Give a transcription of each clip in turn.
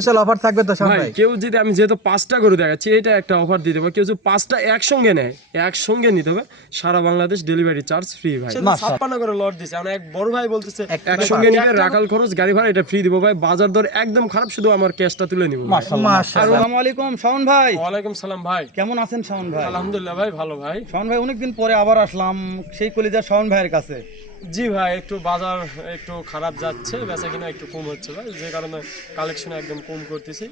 Special offer থাকবে তো কেউ যদি আমি যেহেতু পাঁচটা গরু দেখাচ্ছি এটা একটা অফার কেউ যদি পাঁচটা একসঙ্গে নেয় একসঙ্গে নিতে হবে সারা বাংলাদেশ ডেলিভারি চার্জ ফ্রি ভাই। ছাপ্পান্ন করে লট দিছে। আমার এক বড় ভাই বলতেছে একসঙ্গে নিবে রাখাল খরচ গাড়ি ভাড়া এটা ফ্রি দিব ভাই। বাজার দর একদম খারাপ শুধু আমার ক্যাশটা তুলে নিব। আসসালামু আলাইকুম শাওন ভাই। ওয়ালাইকুম সালাম ভাই। কেমন আছেন শাওন ভাই? আলহামদুলিল্লাহ ভাই ভালো ভাই। শাওন ভাই অনেকদিন পরে আবার আসলাম সেই কলিজার শাওন ভাইয়ের কাছে। জি ভাই একটু বাজার একটু খারাপ যাচ্ছে বেচা কিনা একটু কম হচ্ছে ভাই যে কারণে কালেকশন একদম কম করতেছি।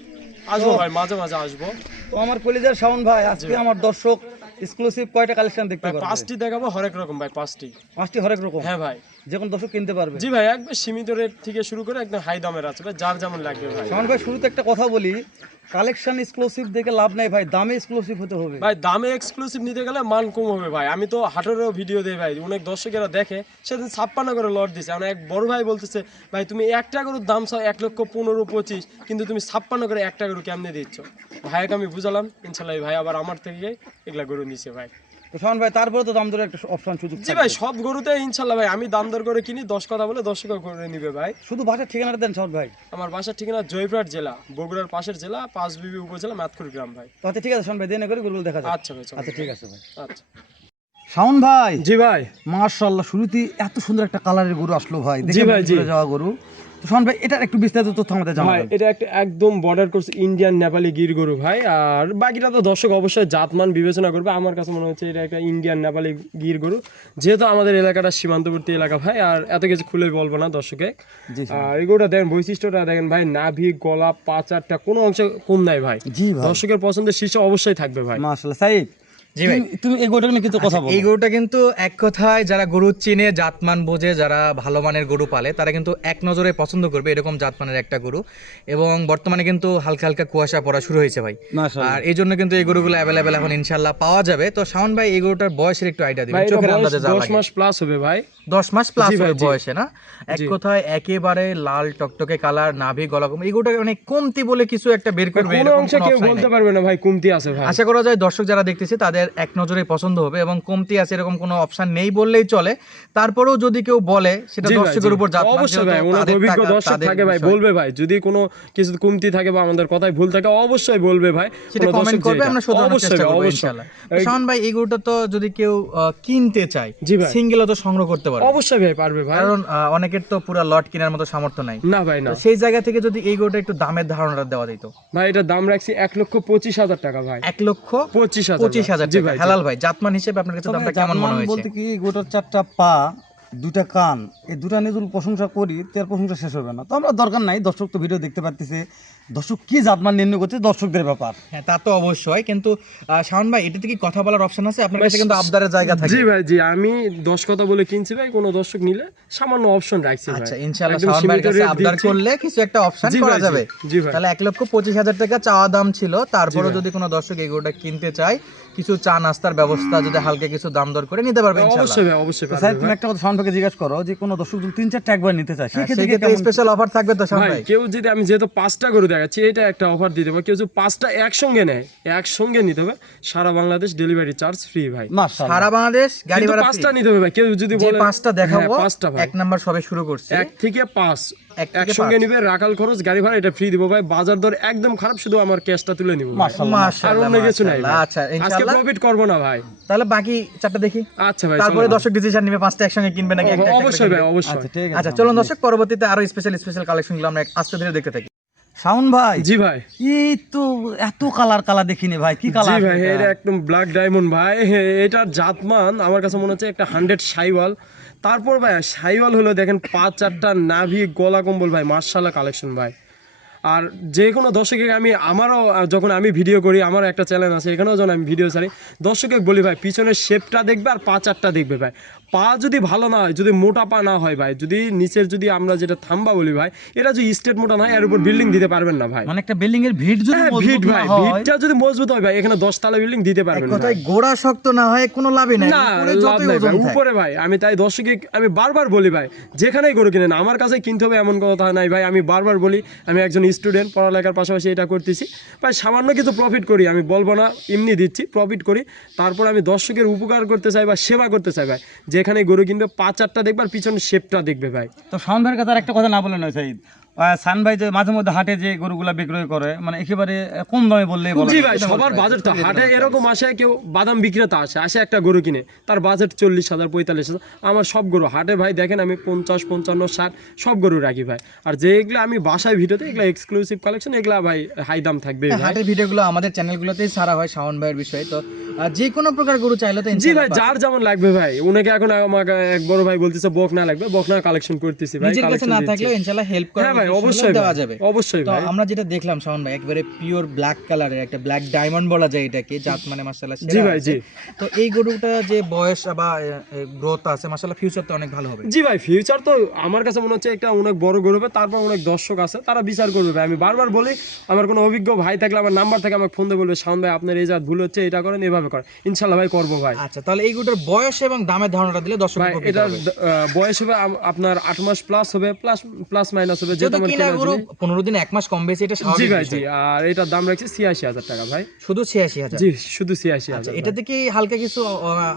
আসব ভাই মাঝে মাঝে আসব। তো আমার কলিজার শাওন ভাই আজকে আমার দর্শক এক্সক্লুসিভ কয়টা কালেকশন দেখতে পারবে? পাঁচটি দেখাবো হরেক রকম ভাই পাঁচটি। পাঁচটি হরেক রকম? হ্যাঁ ভাই। যে কোনো দর্শক কিনতে পারবে? জি ভাই একবার সীমিত রেট থেকে শুরু করে একদম হাই দামের আছে ভাই যার যেমন লাগবে ভাই। শাওন ভাই শুরুতে একটা কথা বলি কালেকশন এক্সক্লুসিভ দেখে লাভ নাই ভাই, দামে এক্সক্লুসিভ হতে হবে। ভাই, দামে এক্সক্লুসিভ নিতে গেলে মান কম হবে ভাই। আমি তো হাটেরও ভিডিও দেই ভাই, অনেক দর্শকেরা দেখে, সেদিন ছাপ্পান্ন করে লট দিছে। আমার এক বড় ভাই বলতেছে, ভাই, তুমি একটা গরুর দাম চাও এক লক্ষ পনেরো পঁচিশ, কিন্তু তুমি ছাপ্পান্ন করে একটা গরু কেমনে দিচ্ছ? ভাইকে আমি বুঝালাম ইনশাল্লাহ ভাই আবার আমার থেকে এগুলা গরু নিছে ভাই। তো শাওন ভাই তারপরে তো দাম ধরে একটা অপশন সুযোগ জি ভাই সব গরুতে ইনশাল্লাহ ভাই আমি দাম দর করে কিনি দশ কথা বলে দশ টাকা করে নিবে ভাই। শুধু বাসার ঠিকানাটা দেন শাওন ভাই। আমার বাসার ঠিকানা জয়পুরহাট জেলা বগুড়ার পাশের জেলা পাঁচবিবি উপজেলা মাতকুর গ্রাম ভাই। আচ্ছা ঠিক আছে ভাই দেনে করে দেখা আচ্ছা ভাই আচ্ছা ঠিক আছে ভাই। আচ্ছা। শাওন ভাই জি ভাই। মার্শাল্লাহ শুরুতেই এত সুন্দর একটা কালারের গরু আসলো ভাই। দেখে ভাই, জি। যাওয়া গরু। ভাই এটার একটু বিস্তারিত তথ্য আমাদের জানাবেন। এটা একটা একদম border cross Indian Nepali Gir গরু ভাই। আর বাকিটা তো দর্শক অবশ্যই জাতমান বিবেচনা করবে। আমার কাছে মনে হচ্ছে এটা একটা ইন্ডিয়ান নেপালি গির গরু। যেহেতু আমাদের এলাকাটা সীমান্তবর্তী এলাকা ভাই আর এত কিছু খুলে বলব না দর্শকে। আর এই গরুটা দেখেন বৈশিষ্ট্যটা দেখেন ভাই নাভি গলা পাচারটা কোনো অংশে কম নাই ভাই। জি দর্শকের পছন্দের শীর্ষ অবশ্যই থাকবে ভাই। সাইদ। জি ভাই। তুমি- তুমি এই গরুটা নিয়ে কিছু কথা বলো। এই গরুটা কিন্তু এক কথায় যারা গরু চিনে জাতমান বোঝে যারা ভালো মানের গরু পালে তারা কিন্তু এক নজরে পছন্দ করবে এরকম জাতমানের একটা গরু। এবং বর্তমানে কিন্তু হালকা হালকা কুয়াশা পড়া শুরু হয়েছে ভাই। আর এই জন্য কিন্তু এই গরুগুলো অ্যাভেলেবেল এখন ইনশাল্লাহ পাওয়া যাবে। তো শাওন ভাই এই গরুটার বয়সের একটু আইডিয়া দিবেন। চোখের আন্দাজে যা দশ লাগে। মাস প্লাস হবে ভাই। দশ মাস প্লাস জি বয়সে না? এক কথায় একেবারে লাল টকটকে কালার নাভি গলা কম এই গরুটা মানে কমতি বলে কিছু একটা বের করবে এরকম কেউ বলতে পারবে না ভাই কমতি আছে ভাই। আশা করা যায় দর্শক যারা দেখতেছে তাদের এক নজরে পছন্দ হবে এবং কমতি আছে এরকম কোনো অপশন নেই বললেই চলে। তারপরেও যদি কেউ বলে সেটা দর্শকের উপর অবশ্যই ভাই অভিজ্ঞ দর্শক থাকে ভাই বলবে ভাই। যদি কোনো কিছু কমতি থাকে বা আমাদের কথায় ভুল থাকে অবশ্যই বলবে ভাই সেটা কমেন্ট করবে আমরা শোধরানোর চেষ্টা করব ইনশাআল্লাহ। শাওন ভাই এই গরুটা তো যদি কেউ কিনতে চায় সিঙ্গেলও তো সংগ্রহ করতে পারবে। অবশ্যই ভাই পারবে ভাই। কারণ অনেকের তো পুরো লট কেনার মতো সামর্থ্য নাই। না ভাই না। সেই জায়গা থেকে যদি এই গরুটা একটু দামের ধারণাটা দেওয়া যেত ভাই এটা দাম রাখছি এক লক্ষ পঁচিশ হাজার টাকা ভাই। এক লক্ষ পঁচিশ হাজার পঁচিশ হাজার জি ভাই জাতমান হিসেবে আপনার কাছে দামটা কেমন মনে হয়েছে? বলতে কি গোটার চারটা পা দুটা কান এই দুটা নিয়ে যদি প্রশংসা করি তার প্রশংসা শেষ হবে না। তো আমরা দরকার নাই দর্শক তো ভিডিও দেখতে পারতেছে। দর্শক কি জাতমান নির্ণয় করছে দর্শকদের ব্যাপার। হ্যাঁ তা তো অবশ্যই কিন্তু শাওন ভাই এটাতে কি কথা বলার অপশন আছে? আপনার কাছে কিন্তু আবদারের জায়গা থাকে। জি ভাই জি আমি দশ কথা বলে কিনছি ভাই কোনো দর্শক নিলে সামান্য অপশন রাখছি ভাই। আচ্ছা ইনশাআল্লাহ শাওন কাছে আবদার করলে কিছু একটা অপশন করা যাবে। জি ভাই। তাহলে এক লক্ষ পঁচিশ হাজার টাকা চাওয়া দাম ছিল তারপরে যদি কোনো দর্শক এগুলোটা কিনতে চায় কিছু চা নাস্তার ব্যবস্থা যদি হালকা কিছু দাম দর করে নিতে পারবে অবশ্যই অবশ্যই স্যার তুমি একটা কথা জিজ্ঞেস করো যে কোনো দর্শক যদি তিন চারটা একবার নিতে চায় সেক্ষেত্রে স্পেশাল অফার থাকবে তো ভাই কেউ যদি আমি যেহেতু পাঁচটা গরু দেখাচ্ছি এটা একটা অফার কেউ যদি পাঁচটা একসঙ্গে নেয় একসঙ্গে নিতে হবে। সারা বাংলাদেশ ডেলিভারি চার্জ ফ্রি ভাই। সারা বাংলাদেশ গাড়ি ভাড়া পাঁচটা নিতে হবে ভাই। কেউ যদি বলে পাঁচটা দেখাবো হ্যাঁ, পাঁচটা এক নাম্বার সবে শুরু করছে। এক থেকে পাঁচ। একসঙ্গে নিবে রাখাল খরচ গাড়ি ভাড়া এটা ফ্রি দিব ভাই। বাজার দর একদম খারাপ শুধু আমার ক্যাশটা তুলে নিব আর অন্য কিছু নাই আচ্ছা আজকে ইনশাআল্লাহ প্রফিট করব না ভাই। তাহলে বাকি চারটা দেখি। আচ্ছা ভাই তারপরে। দর্শক ডিসিশন নিবে পাঁচটা একসঙ্গে কিনবে নাকি একটা অবশ্যই ভাই অবশ্যই। আচ্ছা ঠিক আছে আচ্ছা চলুন দর্শক পরবর্তীতে আরও স্পেশাল স্পেশাল কালেকশনগুলো আমরা আস্তে ধীরে দেখতে থাকি। শাওন ভাই জি ভাই। এই তো এত কালার কালার দেখিনি ভাই কি জি কালার ভাই এটা? একদম ব্ল্যাক ডায়মন্ড ভাই এটার জাতমান আমার কাছে মনে হচ্ছে একটা হান্ড্রেড সাইওয়াল। তারপর ভাই সাইওয়াল হলো দেখেন পাঁচ চারটা নাভি গলা কম্বল ভাই মার্শাল্লাহ কালেকশন ভাই। আর যে কোনো দর্শকে আমি আমারও যখন আমি ভিডিও করি, আমারও একটা চ্যানেল আছে, এখানেও যখন আমি ভিডিও ছাড়ি দর্শকে বলি, ভাই, পিছনের শেপটা দেখবে আর পাচারটা দেখবে, ভাই। পা যদি ভালো না হয় যদি মোটা পা না হয় ভাই যদি নিচের যদি আমরা যেটা থাম্বা বলি ভাই এটা যদি স্টেট মোটা না হয় এর উপর বিল্ডিং দিতে পারবেন না ভাই। মানে একটা বিল্ডিং এর ভিড় যদি হ্যাঁ, মজবুত ভিট ভাই হয় ভিটটা যদি মজবুত হয় ভাই এখানে দশতলা বিল্ডিং দিতে পারবেন। কথায় গোড়া শক্ত না হয় কোনো লাভই নাই উপরে যতই ওজন ভাই উপরে ভাই আমি তাই দর্শকে আমি বারবার বলি ভাই যেখানেই গরু কিনেন আমার কাছে কিনতে হবে এমন কথা নাই ভাই আমি বারবার বলি আমি একজন স্টুডেন্ট পড়ালেখার পাশাপাশি এটা করতেছি। ভাই সামান্য কিছু প্রফিট করি আমি বলব না এমনি দিচ্ছি প্রফিট করি তারপর আমি দর্শকের উপকার করতে চাই বা সেবা করতে চাই ভাই যেখানে গরু কিনবে পাচারটা দেখবে আর পিছনে শেপটা দেখবে ভাই। তো সন্ধ্যার কথা একটা কথা না বলে নয় সাইদ। আহ, সান ভাই যে মাঝে মধ্যে হাটে যে গরুগুলা বিক্রয় করে মানে একেবারে কম দামে বললেই বলা জি ভাই সবার বাজেট তো হাটে এরকম আসে কেউ বাদাম বিক্রেতা আসে আসে একটা গরু কিনে তার বাজেট চল্লিশ হাজার পঁয়তাল্লিশ হাজার। আমার সব গরু হাটে ভাই দেখেন আমি পঞ্চাশ পঞ্চান্ন ষাট সব গরু রাখি ভাই। আর যেগুলো আমি বাসায় ভিডিওতে এগুলো এক্সক্লুসিভ কালেকশন এগুলা ভাই হাই দাম থাকবে ভাই। হাটের ভিডিওগুলো আমাদের চ্যানেলগুলোতেই ছাড়া হয় শাওন ভাইয়ের বিষয়ে। তো যে কোনো প্রকার গরু চাইলে তো জি ভাই যার যেমন লাগবে ভাই। উনাকে এখন আমাকে এক বড় ভাই বলতেছে বক না লাগবে বক না কালেকশন করতেছি ভাই নিজের না। থাকলেও ইনশাআল্লাহ হেল্প করা হ্যাঁ অবশ্যই দেওয়া যাবে। অবশ্যই তো আমরা যেটা দেখলাম শাওন ভাই একবারে পিওর ব্ল্যাক কালারের একটা ব্ল্যাক ডায়মন্ড বলা যায় এটাকে জাত মানে মাশাআল্লাহ জি ভাই, জি। তো এই গরুটা যে বয়স বা গ্রোথ আছে মাশাআল্লাহ ফিউচার তো অনেক ভালো হবে। জি ভাই ফিউচার তো আমার কাছে মনে হচ্ছে একটা অনেক বড় গরু হবে তারপর অনেক দর্শক আছে তারা বিচার করবে ভাই। আমি বারবার বলি আমার কোনো অভিজ্ঞ ভাই থাকলে আমার নাম্বার থেকে আমাকে ফোন দিয়ে বলবে শাওন ভাই আপনার এই জাত ভুল হচ্ছে এটা করেন এভাবে করেন। ইনশাল্লাহ ভাই করব ভাই। আচ্ছা তাহলে এই গরুটার বয়স এবং দামের ধারণাটা দিলে দর্শক এটার বয়স হবে আপনার আট মাস প্লাস হবে প্লাস প্লাস মাইনাস হবে যেহেতু কিনা গরু পনেরো দিন এক মাস কম বেশি এটা স্বাভাবিক জি। আর এটার দাম রাখছি ছিয়াশি হাজার টাকা ভাই। শুধু ছিয়াশি হাজার? জি শুধু ছিয়াশি আচ্ছা হাজার এটাতে কি হালকা কিছু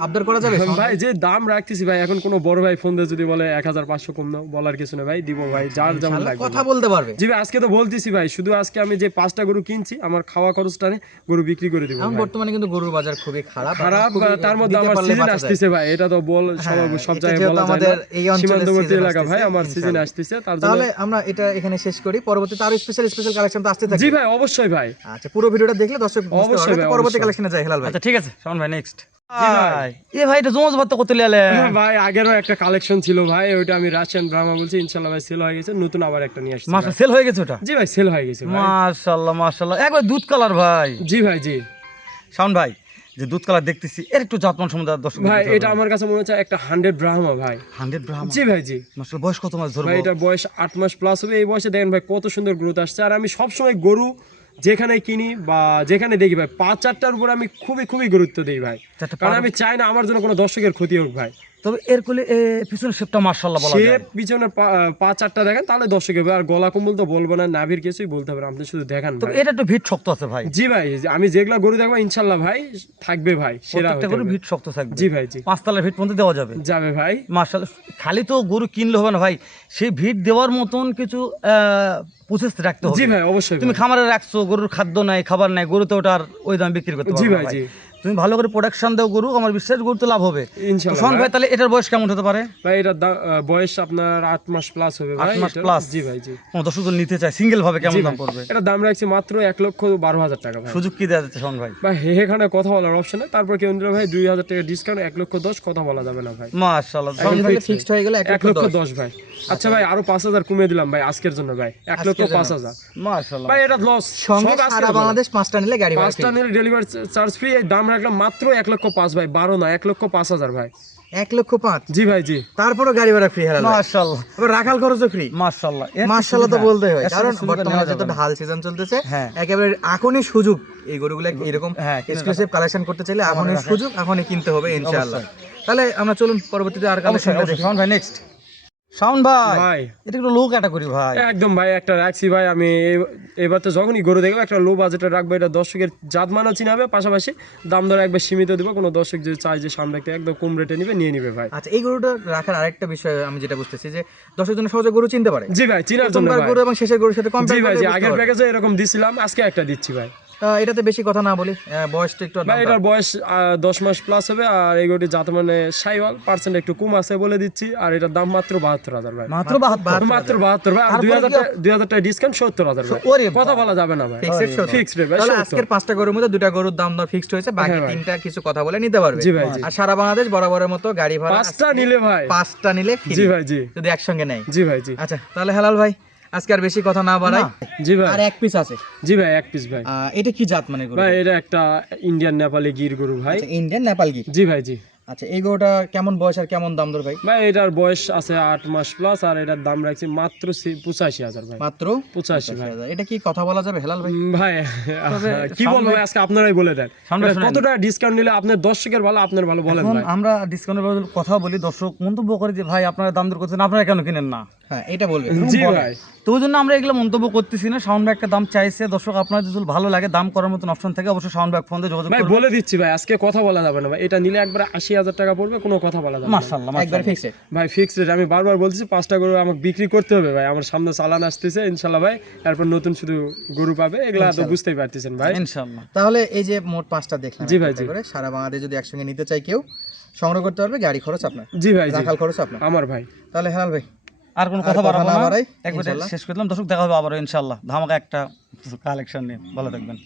আবদার করা যাবে? ভাই যে দাম রাখতেছি ভাই এখন কোনো বড় ভাই ফোন দিয়ে যদি বলে এক হাজার পাঁচশো কম দাও বলার কিছু না ভাই দিব ভাই যার যেমন লাগবে কথা বলতে পারবে। জি ভাই আজকে তো বলতেছি ভাই শুধু আজকে আমি যে পাঁচটা গরু কিনছি আমার খাওয়া খরচটা নিয়ে গরু বিক্রি করে দিব এখন বর্তমানে কিন্তু গরুর বাজার খুবই খারাপ খারাপ তার মধ্যে আমার সিজন আসতেছে ভাই এটা তো বল সব হ্যাঁ, জায়গায় বলা যায় আমাদের এই সীমান্তবর্তী এলাকা ভাই আমার সিজন আসতেছে তার জন্য তাহলে আমরা এটা এখানে শেষ করি। পরবর্তীতে আরও স্পেশাল স্পেশাল কালেকশন তো আসতে থাকবে। জি ভাই অবশ্যই ভাই। আচ্ছা পুরো ভিডিওটা দেখলে দর্শক অবশ্যই পরবর্তী কালেকশনে যাই হেলাল ভাই। আচ্ছা ঠিক আছে শাওন ভাই নেক্সট ভাই। এ ভাই এটা জমজ ভাত হ্যাঁ ভাই আগেরও একটা কালেকশন ছিল ভাই ওইটা আমি রাশিয়ান ব্রাহ্মা বলছি ভাই সেল হয়ে গেছে নতুন আবার একটা নিয়ে আসছি মাশাআল্লাহ সেল হয়ে গেছে ওটা? জি ভাই সেল হয়ে গেছে ভাই। মাশাআল্লাহ মাশাআল্লাহ। একবার দুধ কালার ভাই। জি ভাই জি। শাওন ভাই যে দুধ কালার দেখতেছি এর একটু জাতমান সম্বন্ধে দর্শক ভাই এটা আমার কাছে মনে হচ্ছে একটা হান্ড্রেড ব্রাহ্মা ভাই। হান্ড্রেড ব্রাহ্মা জি ভাই জি। মাশাআল্লাহ বয়স কত মাস ধরবো? ভাই এটা বয়স আট মাস প্লাস হবে এই বয়সে দেখেন ভাই কত সুন্দর গ্রোথ আসছে। আর আমি সবসময় গরু যেখানে কিনি বা যেখানে দেখি ভাই পাঁচ চারটার উপর আমি খুবই খুবই গুরুত্ব দিই ভাই। কারণ আমি চাই না আমার জন্য কোনো দর্শকের ক্ষতি হোক ভাই। তবে এর কোলে পিছনের শেপটা মাশাআল্লাহ বলা পিছনে পা- চারটা দেখেন তাহলে দর্শক হবে আর গলা কম্বল তো বলব না নাভির কিছুই বলতে হবে আপনি শুধু দেখান তবে এটা একটু ভিট শক্ত আছে ভাই। জি ভাই আমি যেগুলা গরু দেখব ইনশাল্লাহ ভাই থাকবে ভাই সেরা হতে গরু শক্ত থাকবে। জি ভাই জি। পাঁচতলার ভিট পর্যন্ত দেওয়া যাবে। যাবে ভাই। মার্শাল খালি তো গরু কিনলে হবে না ভাই সেই ভিট দেওয়ার মতন কিছু প্রসেস রাখতে হবে। জি ভাই অবশ্যই তুমি খামারে রাখছো গরুর খাদ্য নাই খাবার নাই গরু তো ওটার ওই দাম বিক্রি করতে জি ভাই। জি। তুমি ভালো করে প্রোডাকশন দাও গরু আমার বিশ্বাস গরু তো লাভ হবে। তো ইনশাল্লাহ ভাই। ভাই তাহলে এটার বয়স কেমন হতে পারে? ভাই এটার বয়স আপনার আট মাস প্লাস হবে ভাই মাস এটার। plus? জি ভাই জি। কোনো দর্শক নিতে চায় সিঙ্গেল ভাবে কেমন দাম পড়বে? এটার দাম রাখছি মাত্র এক লক্ষ বারো হাজার টাকা ভাই। সুযোগ কি দেওয়া যাচ্ছে শোন ভাই ভাই হে এখানে কথা বলার অপশন নেই। তারপর কেউ নিলে ভাই দুই হাজার টাকা ডিসকাউন্ট এক লক্ষ দশ কথা বলা যাবে না ভাই। মাশাআল্লাহ এখন fixed ফিক্সড হয়ে গেলে এক লক্ষ দশ ভাই। আচ্ছা ভাই আরও পাঁচ হাজার কমিয়ে দিলাম ভাই আজকের জন্য ভাই। এক লক্ষ আজকের পাঁচ জন্য। হাজার। মাশাআল্লাহ। ভাই এটা লস সঙ্গে সারা বাংলাদেশ পাঁচটা নিলে গাড়ি ভাড়া পাঁচটা নিলে ডেলিভারি চার্জ ফ্রি এই দাম রাখলাম মাত্র এক লক্ষ পাঁচ ভাই বারো না এক লক্ষ পাঁচ হাজার ভাই। এক লক্ষ পাঁচ? জি ভাই জি। তারপরও গাড়ি ভাড়া ফ্রি ভাই। মাশাআল্লাহ। রাখাল খরচও ফ্রি মাশাআল্লাহ। এর মার্শাল্লাহ তো বলতে হয়। কারণ সুবিধা বর্তমানে যত ঢাল সিজন চলতেছে হ্যাঁ। একেবারে এখনই সুযোগ। এই গরুগুলো এরকম হ্যাঁ, এক্সক্লুসিভ কালেকশন করতে চাইলে এখনই সুযোগ এখনই কিনতে হবে ইনশাআল্লাহ। তাহলে আমরা চলুন পরবর্তীতে আর কালেকশন শাওন ভাই নেক্সট শাওন ভাই ভাই। এটা একটু লো ক্যাটাগরি ভাই। একদম ভাই একটা রাখছি ভাই আমি এবার তো যখনই গরু দেখব একটা লো বাজেটে রাখব এটা দর্শকের চিনাবে পাশাপাশি দাম দর একবার সীমিত দিব কোনো দর্শক যদি চাই যে সামনে একটা একদম কম রেটে নিবে নিয়ে নিবে ভাই। আচ্ছা এই গরুটা রাখার আরেকটা বিষয় আমি যেটা বুঝতেছি যে জন্য সহজে গরু চিনতে পারে। জি ভাই চিনার জন্য গরু এবং শেষের গরুর সাথে জি ভাই আগের প্যাকেজে এরকম দিছিলাম আজকে একটা দিচ্ছি ভাই। এটাতে বেশি কথা না বলি। বয়সটা একটু এটার বয়স দশ মাস প্লাস হবে আর এই গরুটি জাত মানে সাইওয়াল পার্সেন্ট একটু কম আছে বলে দিচ্ছি আর এটার দাম মাত্র বাহাত্তর হাজার ভাই। মাত্র বাহাত্তর মাত্র বাহাত্তর ভাই আর দুই হাজার দুই হাজার টাকা ডিসকাউন্ট সত্তর হাজার ভাই। কথা বলা যাবে না ভাই। ফিক্সড রেট ভাই আজকের পাঁচটা গরুর মধ্যে দুটা গরুর দাম দর ফিক্সড হয়েছে বাকি হ্যাঁ তিনটা কিছু কথা বলে নিতে পারবে। জি ভাই আর সারা বাংলাদেশ বরাবরের মতো গাড়ি ভাড়া পাঁচটা নিলে ভাই। পাঁচটা নিলে জি ভাই জি। যদি একসঙ্গে নেয়। জি ভাই জি। আচ্ছা তাহলে হেলাল ভাই আজকে আর বেশি কথা না বাড়াই জি ভাই। আর এক পিস আছে। জি ভাই এক পিস ভাই। এটা কি জাত মানে গরু? ভাই এটা একটা ইন্ডিয়ান নেপালি গির গরু ভাই। ইন্ডিয়ান নেপাল গির? জি ভাই জি। আচ্ছা এই গরুটা কেমন বয়স আর কেমন দাম দর ভাই? ভাই এটার বয়স আছে আট মাস প্লাস আর এটার দাম রাখছি মাত্র পঁচাশি হাজার ভাই। মাত্র? পঁচাশি ভাই। এটা কি কথা বলা যাবে হেলাল ভাই? ভাই কি বলব আজকে আপনারাই বলে দেন। সামনে এটা শুনেন। কত টাকা ডিসকাউন্ট নিলে আপনার দর্শকের ভালো আপনার ভালো বলেন আমরা ডিসকাউন্টের কথা বলি দর্শক মন্তব্য করে যে ভাই আপনারা দাম দর করছেন আপনারা কেন কিনেন না? হ্যাঁ এটা বলবে। জি ভাই। তো ওই জন্য আমরা এগুলো মন্তব্য করতেছি না। সাউন্ড ব্যাগটা দাম চাইছে। দর্শক আপনার যদি ভালো লাগে দাম করার মতন অপশন থাকে অবশ্যই সাউন্ড ব্যাগ ফোন দিয়ে যোগাযোগ ভাই বলে দিচ্ছি ভাই আজকে কথা বলা যাবে না ভাই। এটা নিলে একবার আশি হাজার টাকা পড়বে কোনো কথা বলা যাবে মাশাআল্লাহ একবার মাশাআল্লাহ ভাই ফিক্সড রেট আমি বারবার বলছি পাঁচটা গরু আমাকে বিক্রি করতে হবে ভাই। আমার সামনে চালান আসতেছে ভাই। তারপর নতুন শুধু গরু পাবে এগুলা তো বুঝতেই পারতেছেন ভাই। ইনশাআল্লাহ। তাহলে এই যে মোট পাঁচটা দেখলাম জি ভাই। করে সারা বাংলাদেশ যদি একসঙ্গে নিতে চাই কেউ সংগ্রহ করতে পারবে গাড়ি খরচ আপনার। জি ভাই রাখাল খরচ আপনার। আমার ভাই। তাহলে হেলাল ভাই আর কোনো কথা বলা বাড়াবো না একবারে। শেষ করলাম দর্শক দেখা হবে আবারও ইনশাআল্লাহ ধামাকা একটা কালেকশন নিয়ে। ভালো থাকবেন।